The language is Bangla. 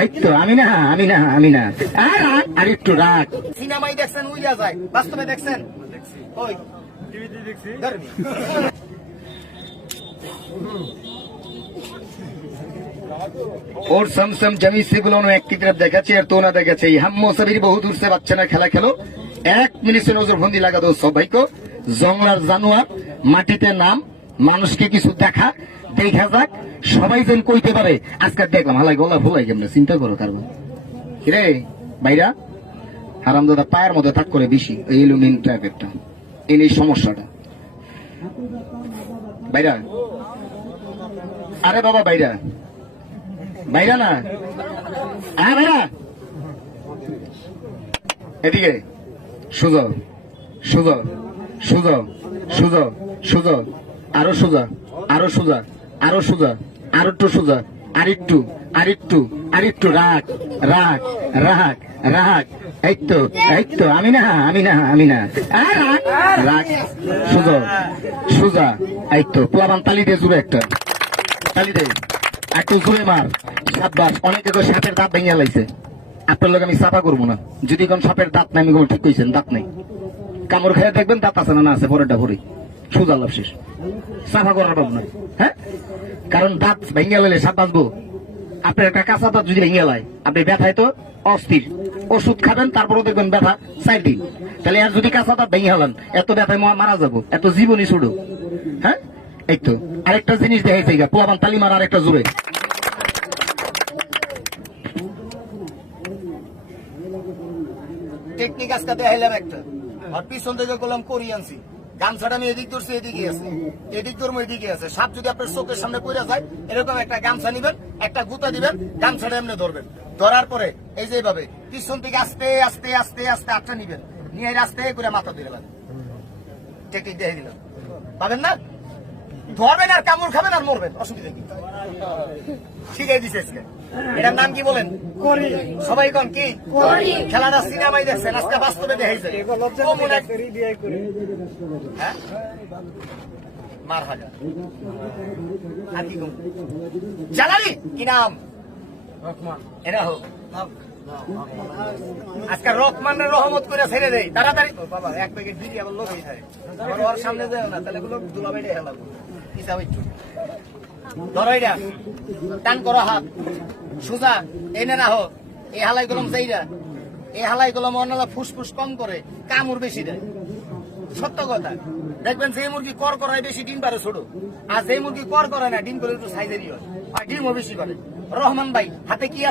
এই তো আমি না আর একটু রাখ। সিনেমাই দেখছেন উইয়া যায়, বাস্তবে দেখছেন? ওই টিভিতে দেখছি। और समसम जमी से बुलानो एक की तरफ देखाচ্ছে আর তো না দেখাচ্ছে हम मोसबिर बहुत दूर से बच्चा ना খেলা খেলো 1 মিনিটে নজরবন্দি লাগা দাও সবাইকে। জংলার জানোয়ার মাটিতে নাম মানুষকে কিছু দেখা যাক সবাই যেন কইতে পারে আজকে দেখলাম হালাই গলা ভুলাই কেমনে চিন্তা করো কারণ কিরে বাইরা হারামদাদা পায়ের মধ্যে থাক করে বেশি এই এলুমিন ট্র্যাপেরটা এই সমস্যাটা বাইরা। আরে বাবা বাইরা বাইরা না হ্যাঁ বাইরা এদিকে সোজা সোজা সোজা সোজা সোজা আরো সোজা আরো সোজা আরো সোজা আরো একটু সোজা আরেকটু রাখ রাখ রাখ রাখ এই তো আমি না রাখ সোজা সোজা এই তো প্লাবান তালি দে জুড়ে একটা তালি দে একটু জুড়ে মার সাতবার। অনেকে তো সাপের দাঁত ভেঙে লাইছে, আপনার লোক আমি সাফা করবো না যদি কোন সাপের দাঁত নাই। আমি ঠিক কইছেন দাঁত নেই, কামড় খেয়ে দেখবেন দাঁত আছে না আছে পরেরটা পরে সোজা লাভ শেষ, সাফা করার পাব না। হ্যাঁ, কারণ দাঁত ভেঙে লাইলে সাপ বাঁচবো। আপনার একটা কাঁচা দাঁত যদি ভেঙে লাই আপনি ব্যথায় তো অস্থির, ওষুধ খাবেন তারপরে দেখবেন ব্যথা 4 দিন। তাহলে আর যদি কাঁচা দাঁত ভেঙে হলান এত ব্যথায় মারা যাবো, এত জীবনই ছুড়ো। হ্যাঁ এই তো আরেকটা জিনিস দেখাইছে পোলাবান তালি মার আরেকটা জোরে। টেকনিক আজকে দেখাইলাম একটা, আর পিছন থেকে করলাম কোরিয়ানসি। গামছাটা আমি এদিক ধরছি, এদিকে আছে, এদিক ধরবো এদিকে আছে। সাপ যদি আপনার চোখের সামনে পড়ে যায় এরকম একটা গামছা নিবেন, একটা গুতা দিবেন, গামছাটা এমনি ধরবেন। ধরার পরে এই যে এইভাবে পিছন থেকে আস্তে আস্তে আস্তে আস্তে আটটা নিবেন, নিয়ে আস্তে করে মাথা দিয়ে গেলেন। টেকনিক দেখে দিলাম, পাবেন না? ধরবেন আর কামড় খাবেন আর মরবেন, অসুবিধা কি? ঠিক আছে দিছে। এটার নাম কি বলেন? সবাই কোন কি? খেলাটা সিনেমাই দেখছেন, আজকে বাস্তবে দেখাইছে। হ্যাঁ মার হাজার আর কি কোন জালালি কি নাম? রহমান। এরা হোক আজকে রহমানের রহমত করে ছেড়ে দেয় তাড়াতাড়ি। বাবা এক প্যাকেট বিড়ি আমার লোকই থাকে, আমার ওর সামনে যায় না, তাহলে গুলো দুলাবাইটা হেলাবো হিসাব একটু। ধরো এটা টান করো, হাত সোজা এনে রাখো। এই হালাই কলম চাইরা, এই হালাই কলম অন্যরা ফুসফুস কম করে, কামড় বেশি দেয়। সত্য কথা, দেখবেন যে মুরগি কর করায় বেশি ডিম পারে ছোট, আর যে মুরগি কর করে না ডিম করে একটু সাইজেরই হয়, আর ডিমও বেশি করে। রহমান ভাই হাতে কি